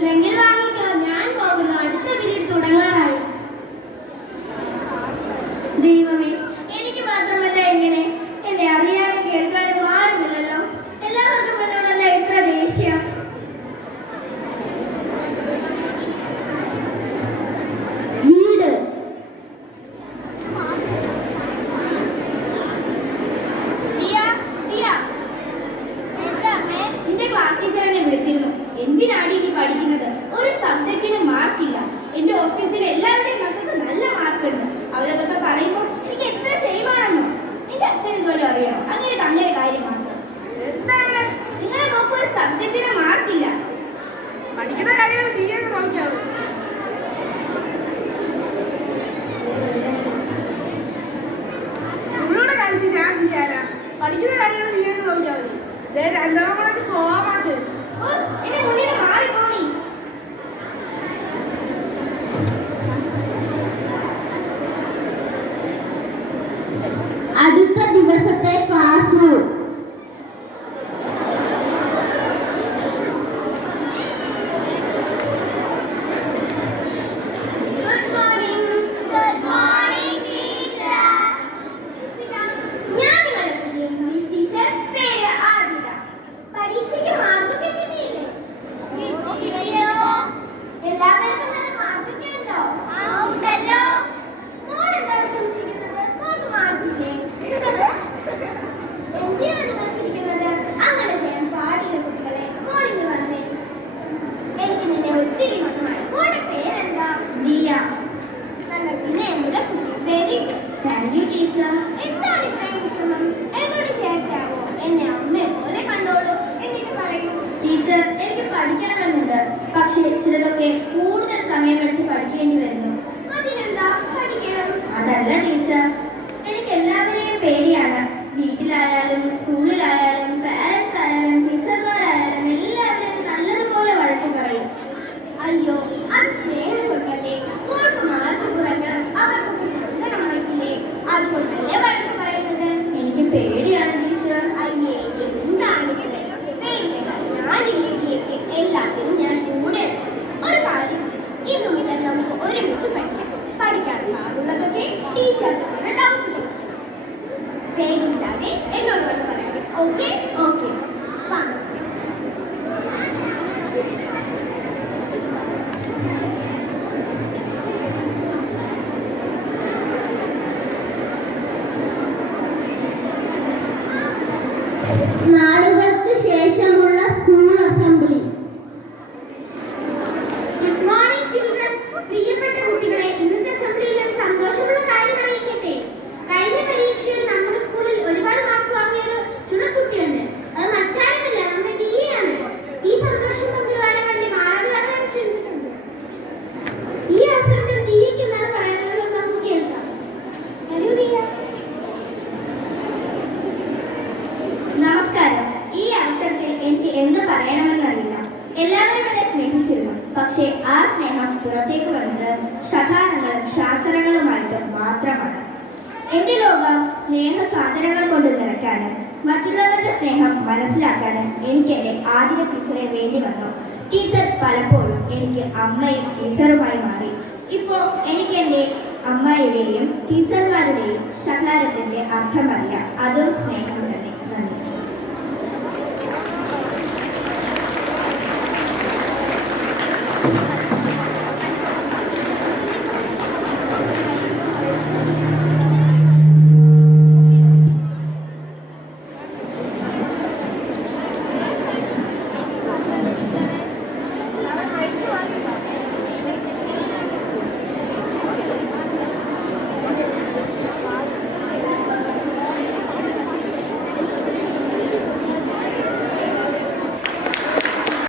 തുടങ്ങിയ വാങ്ങിക്കോ ഞാൻ പോകുന്നു അടുത്ത പീരീഡ് തുടങ്ങാറായി ദൈവമേ. എല്ലാവരും സോമാറ്റ് എന്റെ മുന്നിൽ മാറിപ്പോയി അടുത്ത ദിവസത്തെ ക്ലാസ് റൂം അതുകൊണ്ടല്ലേ പറയുന്നത്. എനിക്ക് പേടിയാണ് ടീച്ചർ അയ്യേ എന്താണെങ്കിൽ ഞാനില്ലെങ്കിൽ എല്ലാത്തിനും ഞാൻ കൂടെ ഒരു കാര്യം ഇന്നും നമുക്ക് ഒരുമിച്ച് പഠിക്കാം പഠിക്കാൻ പാടുള്ളതൊക്കെ ടീച്ചേഴ്സാണ് ഡൗട്ട് ചെയ്യും. പേടിയില്ലാതെ എന്നോട് വന്ന് പറയണം. ഓക്കെ ഓക്കെ 哪里？പക്ഷേ ആ സ്നേഹം പുറത്തേക്ക് വരുന്നത് ഷഹാരങ്ങളും ശാസ്ത്രങ്ങളുമായിട്ട് മാത്രമാണ്. എന്റെ ലോകം സ്നേഹ സാധനങ്ങൾ കൊണ്ട് നിറയ്ക്കാനും മറ്റുള്ളവരുടെ സ്നേഹം മനസ്സിലാക്കാനും എനിക്ക് എന്റെ ആദ്യ ടീച്ചറെ വേണ്ടി വന്നു. ടീച്ചർ പലപ്പോഴും എനിക്ക് അമ്മയും ടീച്ചറുമായി മാറി. ഇപ്പോൾ എനിക്ക് എന്റെ അമ്മയുടെയും ടീച്ചർമാരുടെയും ശകാരത്തിന്റെ അർത്ഥമല്ല അതും സ്നേഹം തന്നെ.